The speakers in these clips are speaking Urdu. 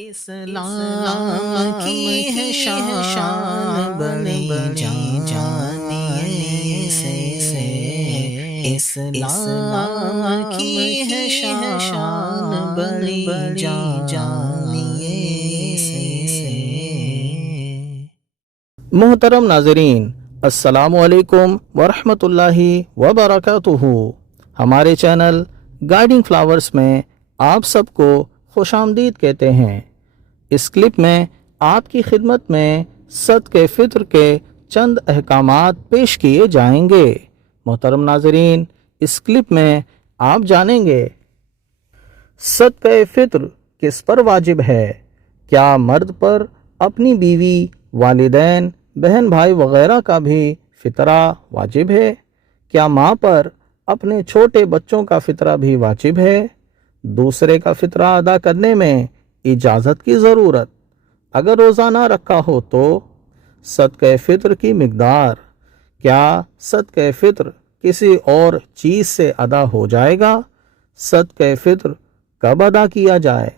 اسلام کی ہے شان بڑی جانیے سے اسلام کی ہے شان بڑی جانیے سے۔ محترم ناظرین، السلام علیکم ورحمۃ اللہ وبرکاتہ۔ ہمارے چینل گائیڈنگ فلاورز میں آپ سب کو خوش آمدید کہتے ہیں۔ اس کلپ میں آپ کی خدمت میں صدقہ فطر کے چند احکامات پیش کیے جائیں گے۔ محترم ناظرین، اس کلپ میں آپ جانیں گے صدقہ فطر کس پر واجب ہے؟ کیا مرد پر اپنی بیوی، والدین، بہن بھائی وغیرہ کا بھی فطرہ واجب ہے؟ کیا ماں پر اپنے چھوٹے بچوں کا فطرہ بھی واجب ہے؟ دوسرے کا فطرہ ادا کرنے میں اجازت کی ضرورت؟ اگر روزہ نہ رکھا ہو تو صدقہ فطر کی مقدار؟ کیا صدقہ فطر کسی اور چیز سے ادا ہو جائے گا؟ صدقہ فطر کب ادا کیا جائے؟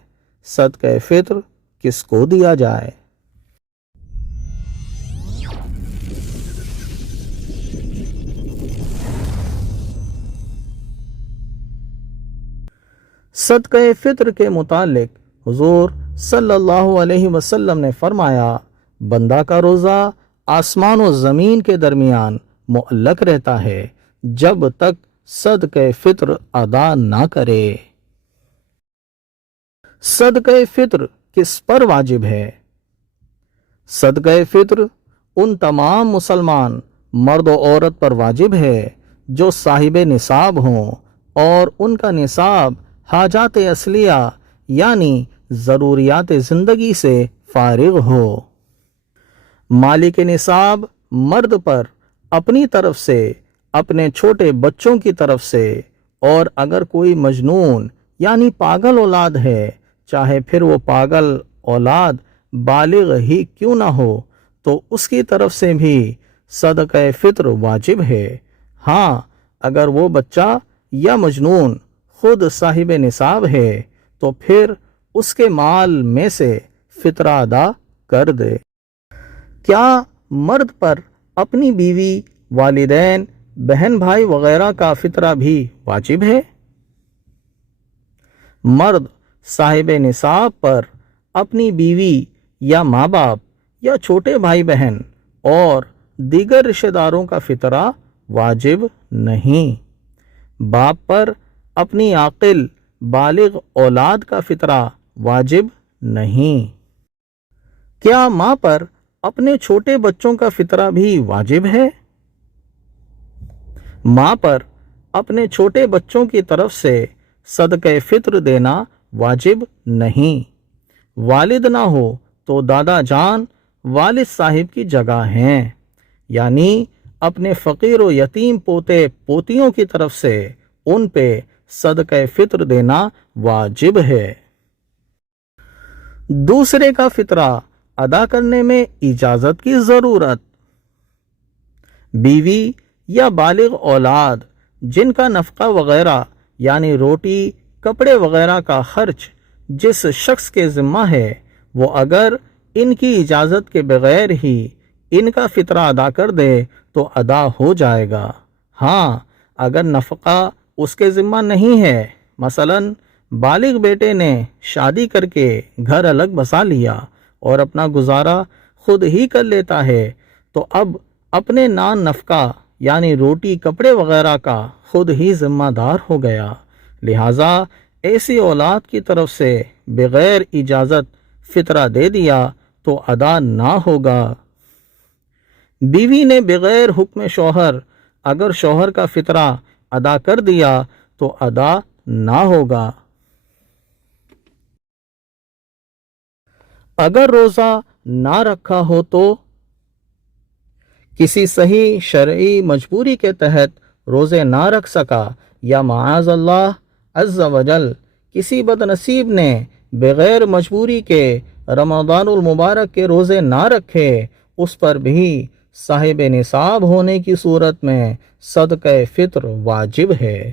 صدقہ فطر کس کو دیا جائے؟ صدقہ فطر کے متعلق حضور صلی اللہ علیہ وسلم نے فرمایا، بندہ کا روزہ آسمان و زمین کے درمیان معلق رہتا ہے جب تک صدقہ فطر ادا نہ کرے۔ صدقہ فطر کس پر واجب ہے؟ صدقہ فطر ان تمام مسلمان مرد و عورت پر واجب ہے جو صاحب نصاب ہوں اور ان کا نصاب حاجات اصلیہ یعنی ضروریات زندگی سے فارغ ہو۔ مالک نصاب مرد پر اپنی طرف سے، اپنے چھوٹے بچوں کی طرف سے، اور اگر کوئی مجنون یعنی پاگل اولاد ہے، چاہے پھر وہ پاگل اولاد بالغ ہی کیوں نہ ہو، تو اس کی طرف سے بھی صدقہ فطر واجب ہے۔ ہاں، اگر وہ بچہ یا مجنون خود صاحب نصاب ہے تو پھر اس کے مال میں سے فطرہ ادا کر دے۔ کیا مرد پر اپنی بیوی، والدین، بہن بھائی وغیرہ کا فطرہ بھی واجب ہے؟ مرد صاحب نصاب پر اپنی بیوی یا ماں باپ یا چھوٹے بھائی بہن اور دیگر رشتہ داروں کا فطرہ واجب نہیں۔ باپ پر اپنی عاقل بالغ اولاد کا فطرہ واجب نہیں۔ کیا ماں پر اپنے چھوٹے بچوں کا فطرہ بھی واجب ہے؟ ماں پر اپنے چھوٹے بچوں کی طرف سے صدقہ فطر دینا واجب نہیں۔ والد نہ ہو تو دادا جان والد صاحب کی جگہ ہیں، یعنی اپنے فقیر و یتیم پوتے پوتیوں کی طرف سے ان پہ صدقہ فطر دینا واجب ہے۔ دوسرے کا فطرہ ادا کرنے میں اجازت کی ضرورت؟ بیوی یا بالغ اولاد جن کا نفقہ وغیرہ یعنی روٹی، کپڑے وغیرہ کا خرچ جس شخص کے ذمہ ہے، وہ اگر ان کی اجازت کے بغیر ہی ان کا فطرہ ادا کر دے تو ادا ہو جائے گا۔ ہاں، اگر نفقہ اس کے ذمہ نہیں ہے، مثلاً بالغ بیٹے نے شادی کر کے گھر الگ بسا لیا اور اپنا گزارا خود ہی کر لیتا ہے، تو اب اپنے نان نفقہ یعنی روٹی کپڑے وغیرہ کا خود ہی ذمہ دار ہو گیا، لہٰذا ایسی اولاد کی طرف سے بغیر اجازت فطرہ دے دیا تو ادا نہ ہوگا۔ بیوی نے بغیر حکم شوہر اگر شوہر کا فطرہ ادا کر دیا تو ادا نہ ہوگا۔ اگر روزہ نہ رکھا ہو تو کسی صحیح شرعی مجبوری کے تحت روزے نہ رکھ سکا، یا معاذ اللہ عز وجل کسی بد نصیب نے بغیر مجبوری کے رمضان المبارک کے روزے نہ رکھے، اس پر بھی صاحب نصاب ہونے کی صورت میں صدقہ فطر واجب ہے۔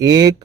1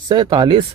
47